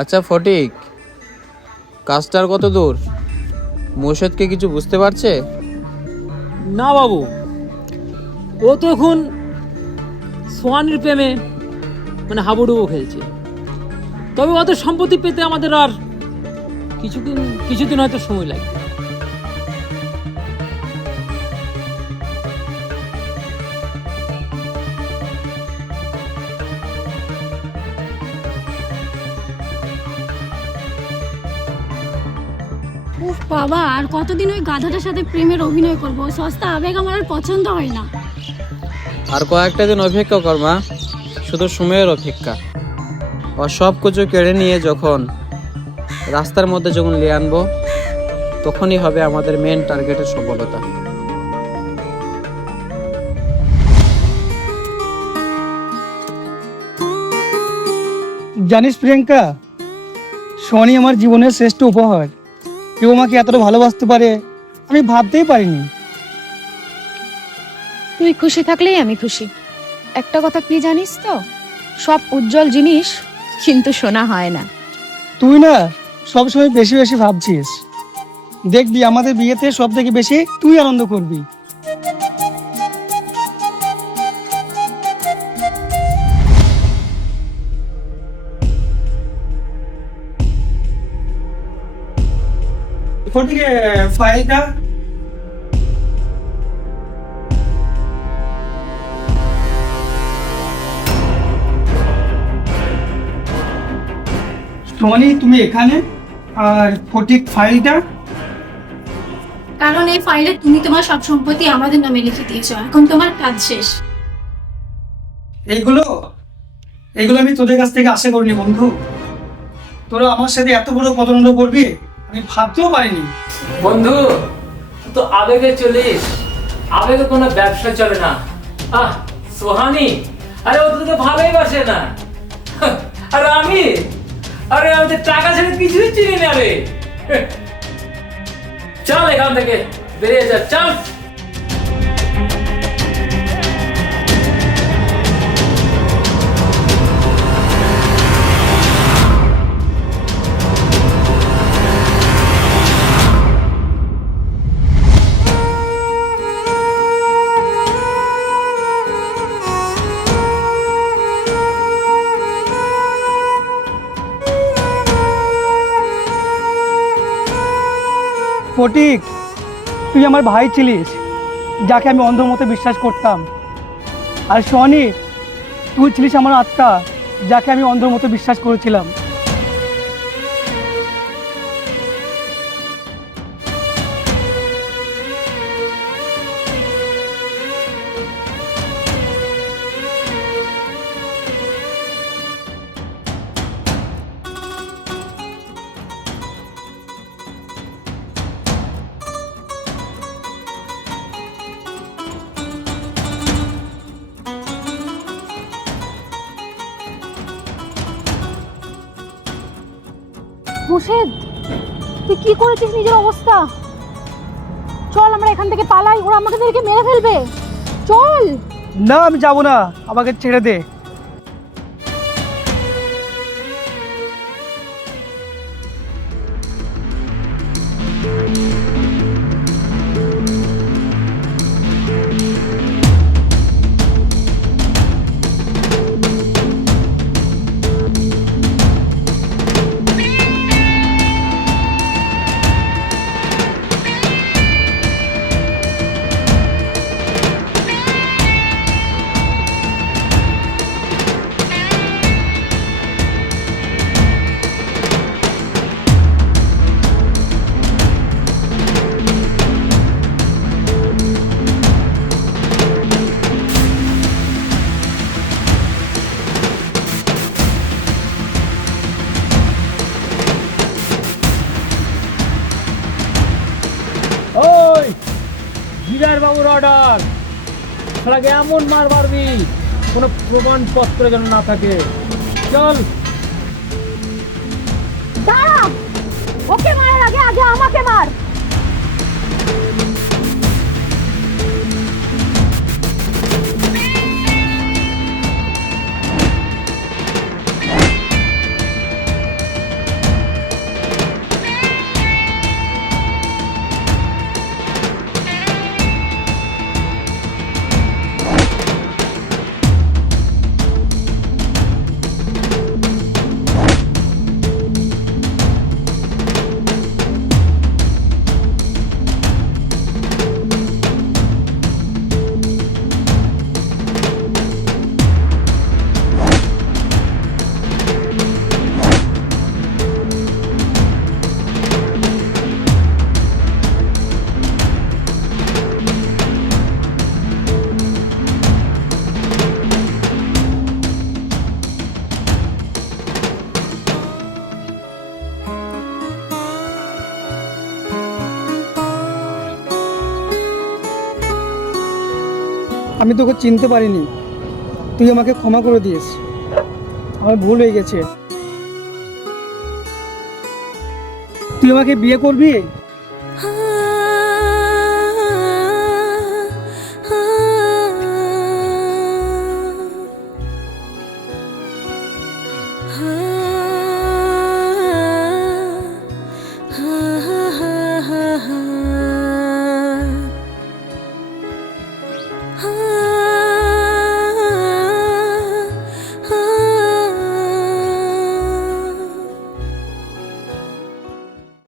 আচ্ছা ফটিক, কাজটার কত দূর? মোর্শেদকে কিছু বুঝতে পারছে? না বাবু, ও তো এখন সোয়ানির প্রেমে হাবুডুবু খেলছে। তবে অত সম্পত্তি পেতে আমাদের আর কিছুদিন হয়তো সময় লাগবে। উফ বাবা, আর কতদিন ওই গাধাটার সাথে প্রেমের অভিনয় করবো? সস্তা আবেগ আমার আর পছন্দ হয় না। আর কয়েকটা দিন অপেক্ষা কর মা, শুধু সময়ের অপেক্ষা। আর সব কিছু কেড়ে নিয়ে যখন রাস্তার মধ্যে যখন নিয়ে আনবো, তখনই হবে আমাদের মেন টার্গেটের সফলতা। জানিস প্রিয়াঙ্কা, শনি আমার জীবনের শ্রেষ্ঠ উপহার। কেউ আমাকে এতটা ভালোবাসতে পারে আমি ভাবতেই পারিনি। তুই খুশি থাকলেই আমি খুশি। একটা কথা কি জানিস তো, সব উজ্জ্বল জিনিস কিন্তু সোনা হয় না। তুই না সবসময় বেশি বেশি ভাবছিস। দেখবি আমাদের বিয়েতে সব থেকে বেশি তুই আনন্দ করবি। ফটিকে ফাইলটা। সোনি তুমি এখানে, আর ফটিক ফাইলটা। কারণ এই ফাইলে তুমি তোমার সব সম্পত্তি আমাদের নামে লিখে দিয়েছো। এখন তোমার কাজ শেষ। এইগুলো এইগুলো আমি তোদের কাছ থেকে আশা করিনি বন্ধু। তোরা আমার সাথে এত বড় পছন্দ করবি আমি ভাবতেও পারিনি। বন্ধু, তুই তো আবেগে চলিস। আবেগে কোনো ব্যবসা চলে না। সোহানি, আরে ও তোকে ভালোই বাসে না। আরে আমি তো টাকা ছেড়ে কিছুই চিনি না রে। চল এখান থেকে বেরিয়ে যা, চল। ফটিক, তুই আমার ভাই ছিলিস, যাকে আমি অন্ধর মতো বিশ্বাস করতাম। আর শনি, তুই ছিলিস আমার আত্মা, যাকে আমি অন্ধর মতো বিশ্বাস করেছিলাম। মুর্শেদ, তুই কি করেছিস নিজের অবস্থা? চল আমরা এখান থেকে পালাই, ওরা আমাদেরকে মেরে ফেলবে। চল। না আমি যাব না, আমাকে ছেড়ে দে। ওই বিরার বাবুর অর্ডার, শালাকে এমন মার মারবি কোনো প্রমাণপত্র যেন না থাকে। চল। দাঁড়া, ওকে মারার আগে আগে আমাকে মার। আমি তোকে চিনতে পারিনি, তুই আমাকে ক্ষমা করে দিস। আমার ভুল হয়ে গেছে। তুই আমাকে বিয়ে করবি?